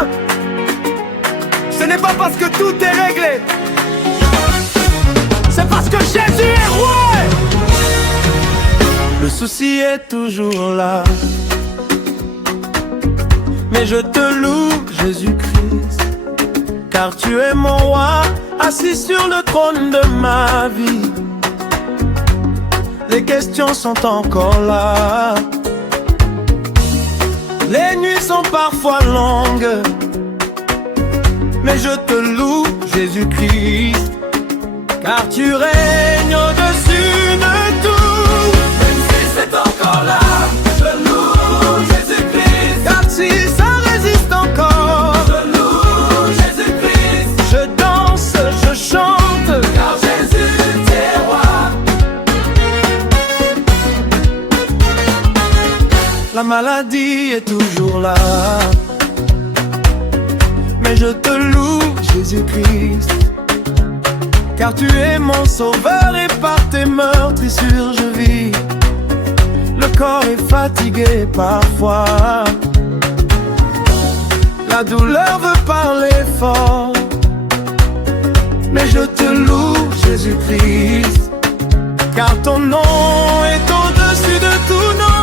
bien, ce n'est pas parce que tout est réglé, c'est parce que Jésus est roi. Le souci est toujours là, mais je te loue, Jésus-Christ, car tu es mon roi, assis sur le trône de ma vie. Les questions sont encore là, les nuits sont parfois longues, mais je te loue, Jésus-Christ, car tu règnes au-dessus de tout. Même si c'est encore là, je loue Jésus-Christ, car si ça résiste encore, je loue Jésus-Christ. Je danse, je chante, car Jésus t'es roi. La maladie est toujours là, mais je te loue, Jésus-Christ, car tu es mon sauveur et par tes meurtrissures je vis. Le corps est fatigué parfois, la douleur veut parler fort, mais je te loue, Jésus-Christ, car ton nom est au-dessus de tout nom.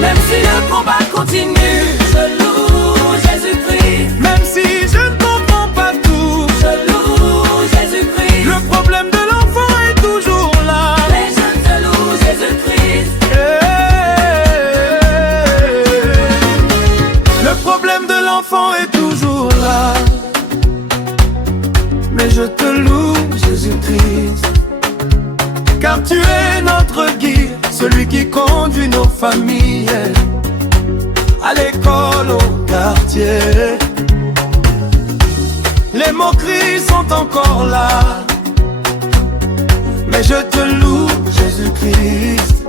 Même si le combat continue, je loue Jésus-Christ. Même si je ne comprends pas tout, je loue Jésus-Christ. Le problème de l'enfant est toujours là, mais je te loue Jésus-Christ. Le problème de l'enfant est toujours là, mais je te loue, Jésus-Christ, car tu es notre guide, celui qui conduit nos familles à l'école, au quartier. Les moqueries sont encore là, mais je te loue, Jésus-Christ,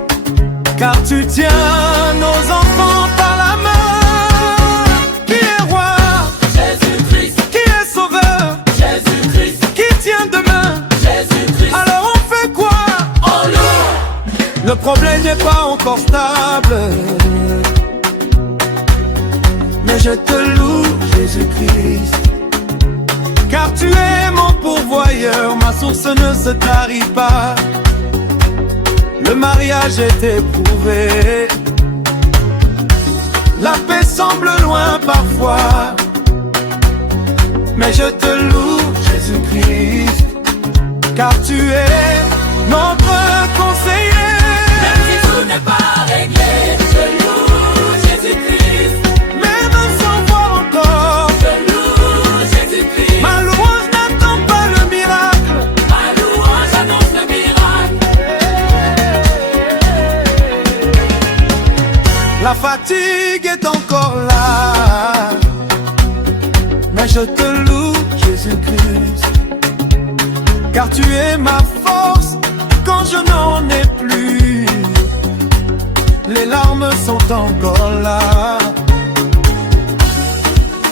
car tu tiens nos enfants par la main. Qui est roi? Jésus-Christ. Qui est sauveur? Jésus-Christ. Qui tient demain? Jésus-Christ. Alors on fait quoi? On loue. Le problème n'est pas encore stable, mais je te loue, Jésus-Christ, car tu es mon pourvoyeur, ma source ne se tarit pas. Le mariage est éprouvé, la paix semble loin parfois, mais je te loue, Jésus-Christ, car tu es notre conseiller. Même si tout n'est pas réglé, je loue Jésus-Christ. Même sans voir encore, je loue Jésus-Christ. ma louange n'attend pas le miracle. Ma louange annonce le miracle. La fatigue est encore là, mais je te loue, Jésus-Christ, car tu es ma force quand je n'en ai plus. Les larmes sont encore là,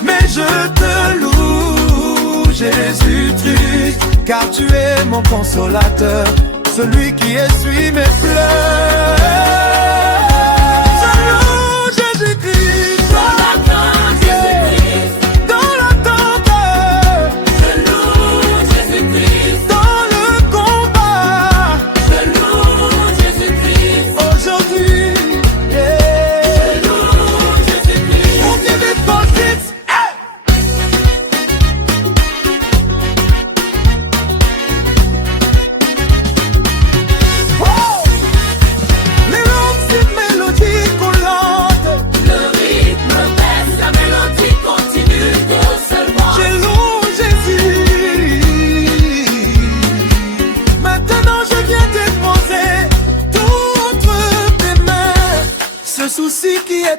mais je te loue, Jésus-Christ, car tu es mon consolateur, celui qui essuie mes pleurs.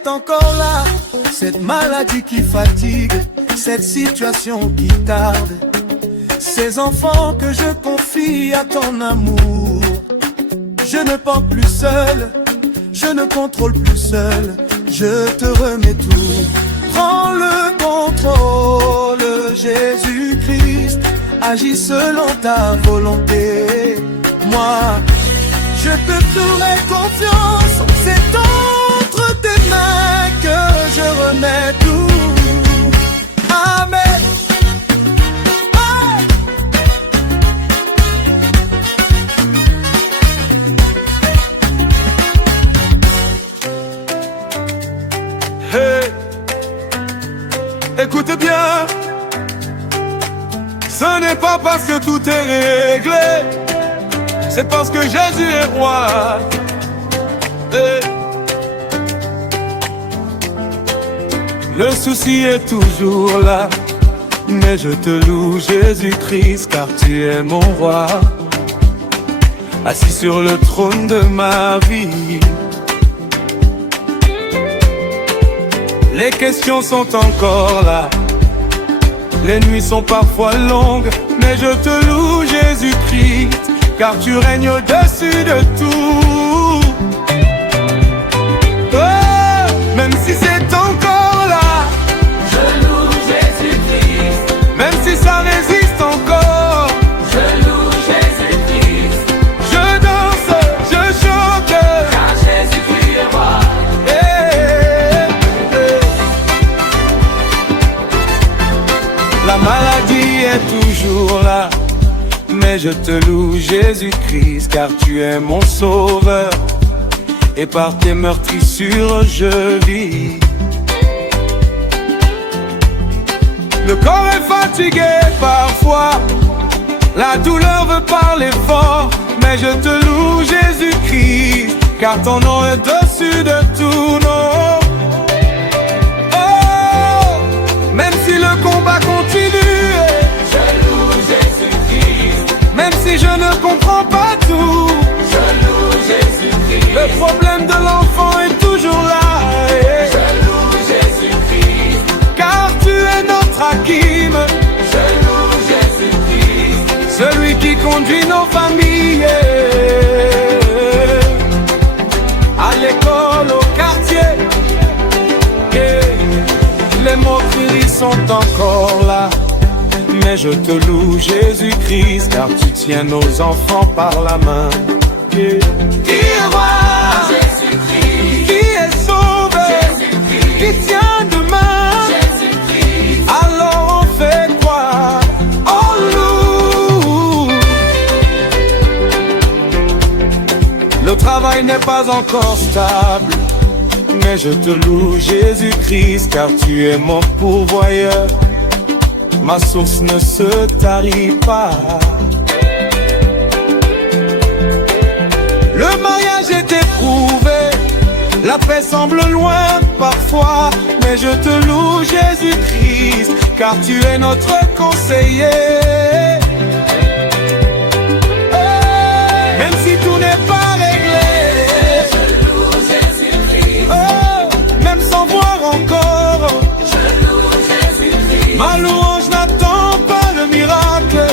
Encore là, cette maladie qui fatigue, cette situation qui tarde, ces enfants que je confie à ton amour. Je ne porte plus seul, je ne contrôle plus seul, je te remets tout. Prends le contrôle, Jésus-Christ, agis selon ta volonté. Moi, je te ferai confiance, c'est entre tes mains que je remets tout. Écoute bien, ce n'est pas parce que tout est réglé, c'est parce que Jésus est roi. Le souci est toujours là, mais je te loue Jésus-Christ, car tu es mon roi, assis sur le trône de ma vie. Les questions sont encore là, les nuits sont parfois longues, mais je te loue Jésus-Christ, car tu règnes au-dessus de tout. Oh, même si c'est encore là, Je loue Jésus-Christ. même si ça résiste encore, Je loue Jésus-Christ. je danse, je chante. Car Jésus-Christ est roi. La maladie est toujours là, mais je te loue Jésus-Christ, car tu es mon sauveur, et par tes meurtrissures je vis. Le corps est fatigué parfois, la douleur veut parler fort, mais je te loue Jésus-Christ, car ton nom est dessus de tout nom. Oh, même si le combat continue, Je loue Jésus-Christ. même si je ne comprends pas tout, Je loue Jésus-Christ. le problème de l'enfant est toujours là. Je loue Jésus-Christ. Car tu es notre Hakim, Je loue Jésus-Christ. celui qui conduit nos familles à l'école, au quartier. Les moqueries sont encore là, mais je te loue Jésus-Christ, car tu tiens nos enfants par la main. Qui est roi, Jésus-Christ. qui est sauveur, Jésus-Christ. qui tient demain. Jésus-Christ. Alors on fait quoi? On loue. Le travail n'est pas encore stable, mais je te loue Jésus-Christ, car tu es mon pourvoyeur. Ma source ne se tarit pas. Le mariage est éprouvé, la paix semble loin parfois, mais je te loue Jésus-Christ, car tu es notre conseiller. Même si tout n'est pas réglé, Je loue Jésus-Christ. oh, même sans voir encore, Je loue Jésus-Christ. ma louange n'attend pas le miracle.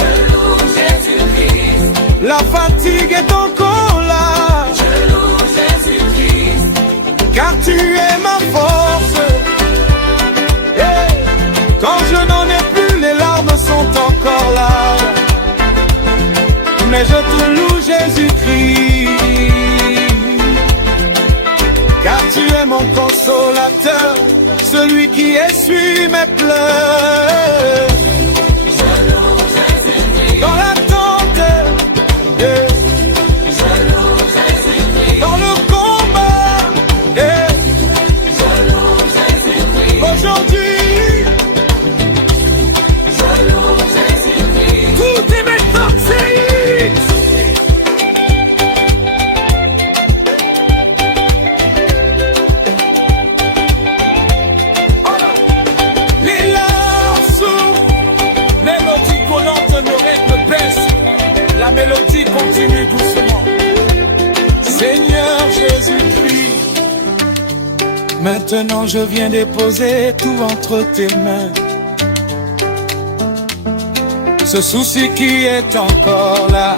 Je loue Jésus-Christ. La fatigue est encore là, Je loue Jésus-Christ. car tu es ma force. Quand je n'en ai plus, les larmes sont encore là, mais je te loue Jésus-Christ, car tu es mon consolateur, celui qui essuie mes pleurs. Dans l'attente, dans le combat, aujourd'hui, tout est maintenant c'est. Les larmes s'ouvrent, mélodie collante, le rythme baisse, la mélodie continue doucement. Seigneur Jésus-Christ, maintenant je viens déposer tout entre tes mains. Ce souci qui est encore là,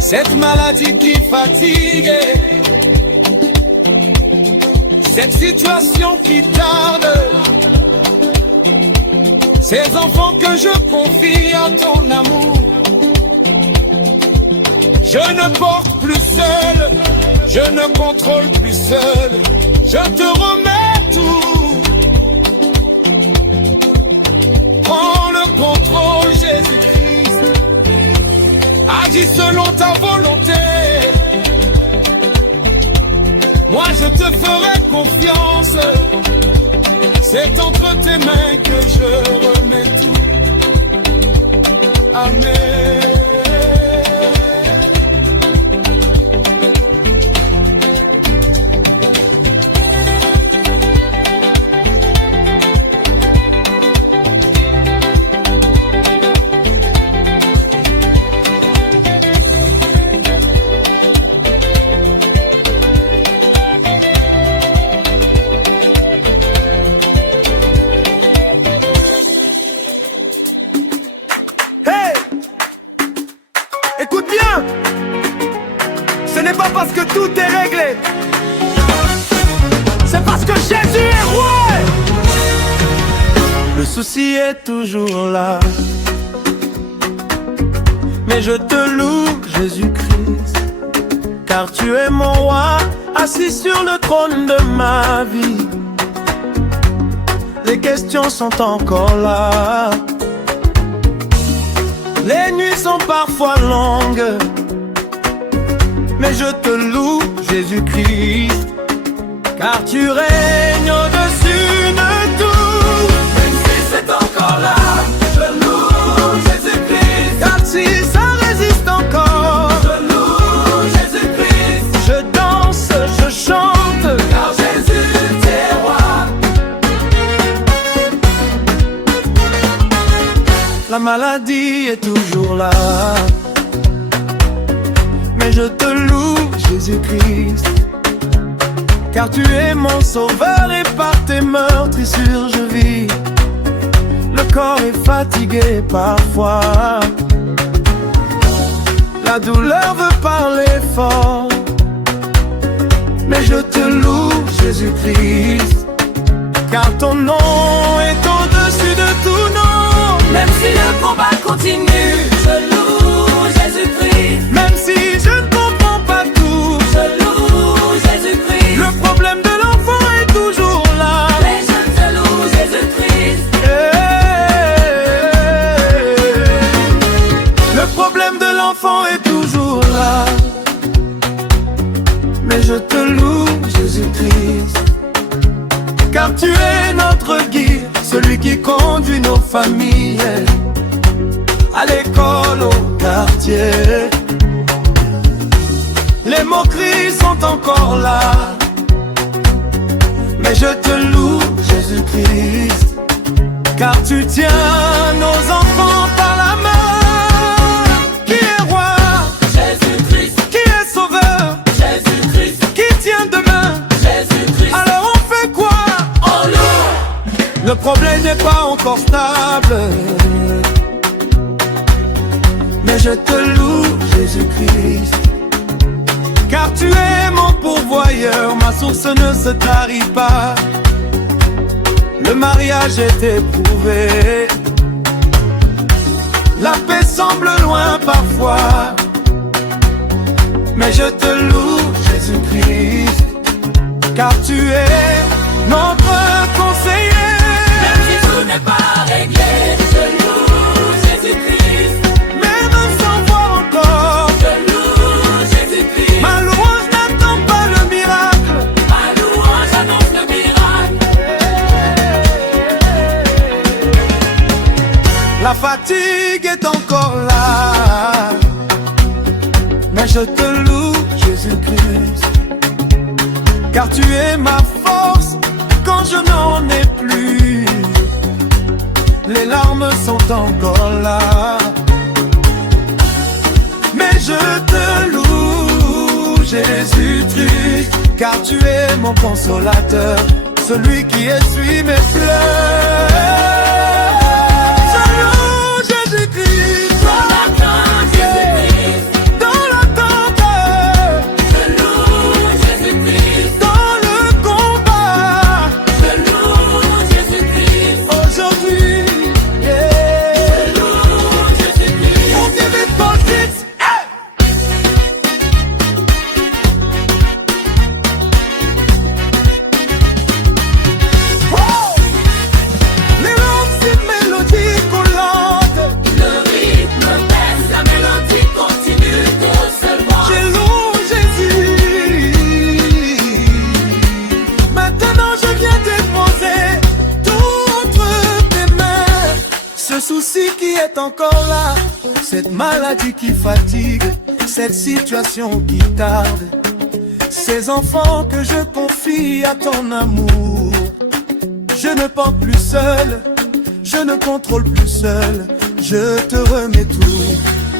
cette maladie qui fatigue, cette situation qui tarde, ces enfants que je confie à ton amour. Je ne porte plus seul, je ne contrôle plus seul, je te remets tout. Prends le contrôle, Jésus-Christ, agis selon ta volonté. Moi je te ferai confiance, C'est entre tes mains que je remets tout. Amen. Écoute bien, ce n'est pas parce que tout est réglé, c'est parce que Jésus est roi. Le souci est toujours là, mais je te loue, Jésus-Christ, car tu es mon roi, assis sur le trône de ma vie. Les questions sont encore là, les nuits sont parfois longues, mais je te loue, Jésus-Christ, car tu règnes au-dessus de tout. Même si c'est encore là, je loue Jésus-Christ. Car si ça résiste encore, Je loue Jésus-Christ. je danse, je chante, Car Jésus t'es roi. la maladie est toujours là, mais je te loue, Jésus-Christ, car tu es mon sauveur et par tes meurtrissures je vis. Le corps est fatigué parfois, la douleur veut parler fort, mais je te loue, Jésus-Christ, car ton nom est au-dessus de tout nom. Même si le combat continue, je loue Jésus-Christ. Même si je ne comprends pas tout, Je loue Jésus-Christ. le problème de l'enfant est toujours là. Mais je te loue Jésus-Christ. Le problème de l'enfant est toujours là, mais je te loue, Jésus-Christ, car tu es notre guide, celui qui conduit nos familles à l'école, au quartier. Les moqueries sont encore là, mais je te loue, Jésus-Christ, car tu tiens nos enfants par la main. Qui est roi? Jésus-Christ. Qui est sauveur? Jésus-Christ. Qui tient demain? Jésus-Christ. Alors on fait quoi? On loue. Le problème n'est pas encore stable, mais je te loue, Jésus-Christ, car tu es mon pourvoyeur, ma source ne se tarit pas. Le mariage est éprouvé, la paix semble loin parfois, mais je te loue, Jésus-Christ, car tu es notre conseiller. Même si tout n'est pas réglé, je loue Jésus-Christ. Même sans voir encore, Je loue Jésus-Christ. ma louange n'attend pas le miracle. Ma louange annonce le miracle. La fatigue est encore là, mais je te loue, Jésus-Christ, car tu es ma force quand je n'en ai plus. Les larmes sont encore là, mais je te loue, Jésus-Christ, car tu es mon consolateur, celui qui essuie mes pleurs. Je loue Jésus-Christ, dans l'attente, Je loue Jésus-Christ. dans le combat, Je loue Jésus-Christ. aujourd'hui, yeah. Je loue Jésus-Christ. On give it for kids, hey! Wow! souci qui est encore là, cette maladie qui fatigue, cette situation qui tarde, ces enfants que je confie à ton amour. Je ne porte plus seul, je ne contrôle plus seul, je te remets tout.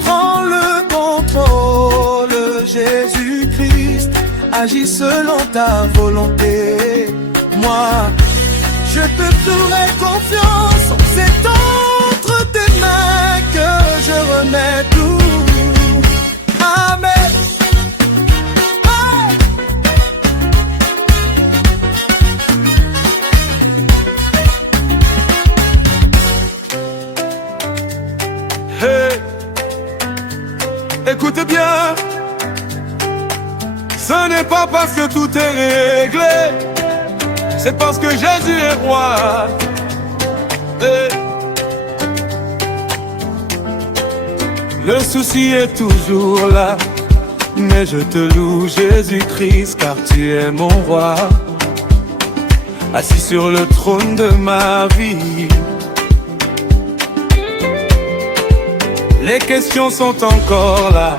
Prends le contrôle, Jésus-Christ, agis selon ta volonté. Moi, je te ferai confiance, c'est entre tes mains que je remets tout. Amen. Hey, écoute bien, ce n'est pas parce que tout est réglé, c'est parce que Jésus est roi. Hey. Le souci est toujours là, mais je te loue Jésus-Christ, car tu es mon roi, assis sur le trône de ma vie. Les questions sont encore là,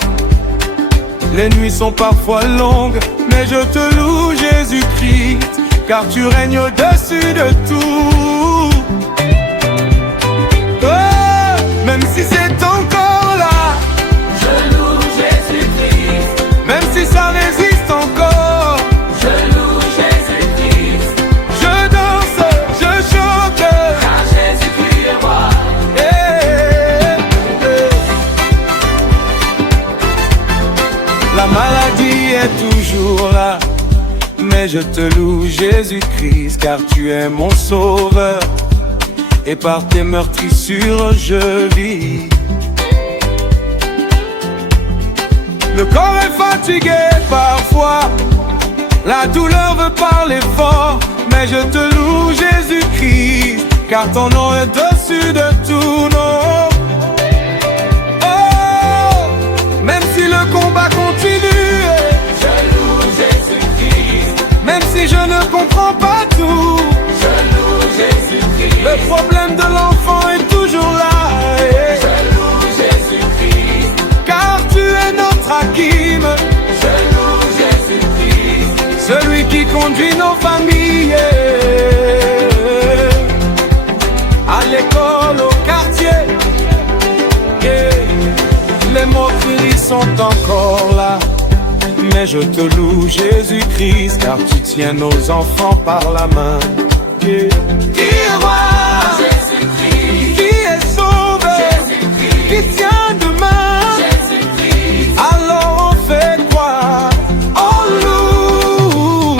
les nuits sont parfois longues, mais je te loue Jésus-Christ, car tu règnes au-dessus de tout. Oh, même si c'est encore là, Je loue Jésus-Christ. même si ça résiste encore, Je loue Jésus-Christ. je danse, je chante, Car Jésus-Christ est roi. La maladie est toujours là, mais je te loue Jésus-Christ, car tu es mon sauveur, et par tes meurtrissures je vis. Le corps est fatigué parfois, la douleur veut parler fort, mais je te loue Jésus-Christ, car ton nom est au-dessus de tout nom. Oh, même si le combat continue, Je loue Jésus-Christ. même si je ne comprends pas tout, Je loue Jésus-Christ. le problème de l'enfant est toujours là. Je loue Jésus-Christ. Car tu es notre Hakim, Je loue Jésus-Christ. celui qui conduit nos familles, à l'école, au quartier. Les moqueries sont encore là, mais je te loue Jésus-Christ, car tu tiens nos enfants par la main. Qui est roi, Jésus-Christ. qui est sauveur, Jésus-Christ. qui tient demain. Jésus-Christ. Alors on fait quoi? On loue.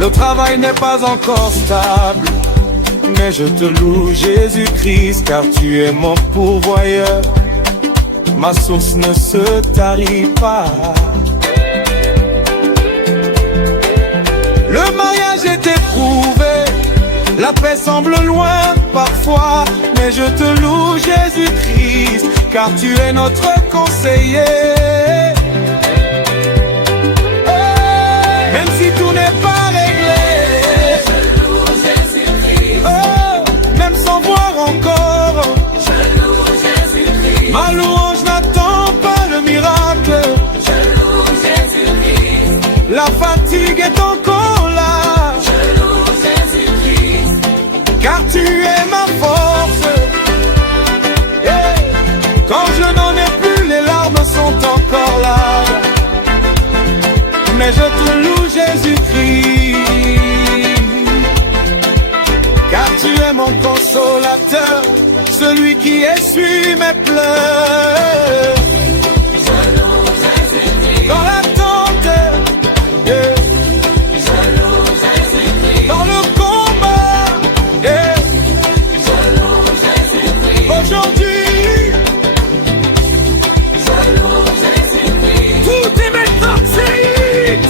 Le travail n'est pas encore stable, mais je te loue Jésus-Christ, car tu es mon pourvoyeur. Ma source ne se tarit pas. Le mariage est éprouvé, la paix semble loin parfois, mais je te loue Jésus-Christ, car tu es notre conseiller. Même si tout n'est pas réglé, Je loue Jésus-Christ. oh, même sans voir encore, Je loue Jésus-Christ. ma louange n'attend pas le miracle. Je loue Jésus-Christ. La fatigue est encore là, Je loue Jésus-Christ. car tu es ma force. Yeah. Quand je n'en ai plus, les larmes sont encore là, mais je te loue Jésus-Christ, car tu es mon consolateur, celui qui essuie mes pleurs. Je loue Jésus-Christ. Dans l'attente, yeah. Je loue Jésus-Christ. Dans le combat, yeah. Je loue Jésus-Christ. Aujourd'hui, Je loue Jésus-Christ. tout est maintenant toxique.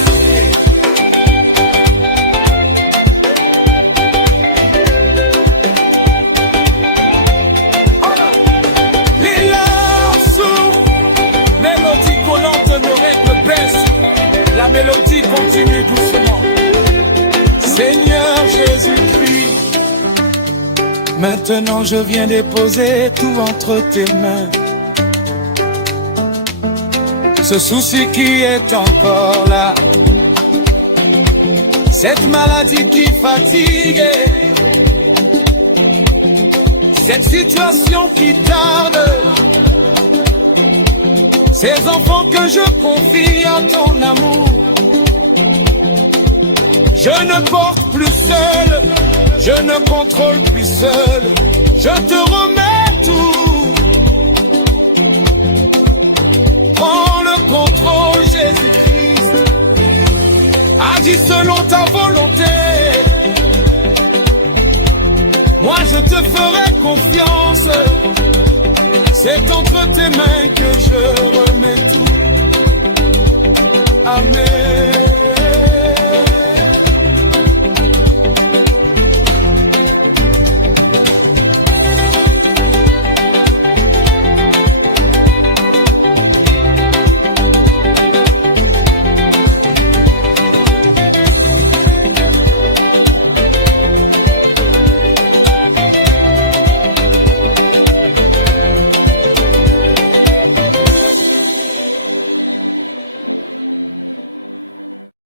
Les larmes s'ouvrent, mélodie collante, le rythme baisse, la mélodie continue doucement. Seigneur Jésus-Christ, Maintenant je viens déposer tout entre tes mains. Ce souci qui est encore là, cette maladie qui fatigue, cette situation qui tarde, ces enfants que je confie à ton amour. Je ne porte plus seul, je ne contrôle plus seul, je te remets tout. Prends le contrôle, Jésus-Christ, agis selon ta volonté. Moi je te ferai confiance, c'est entre tes mains que je remets tout. Amen.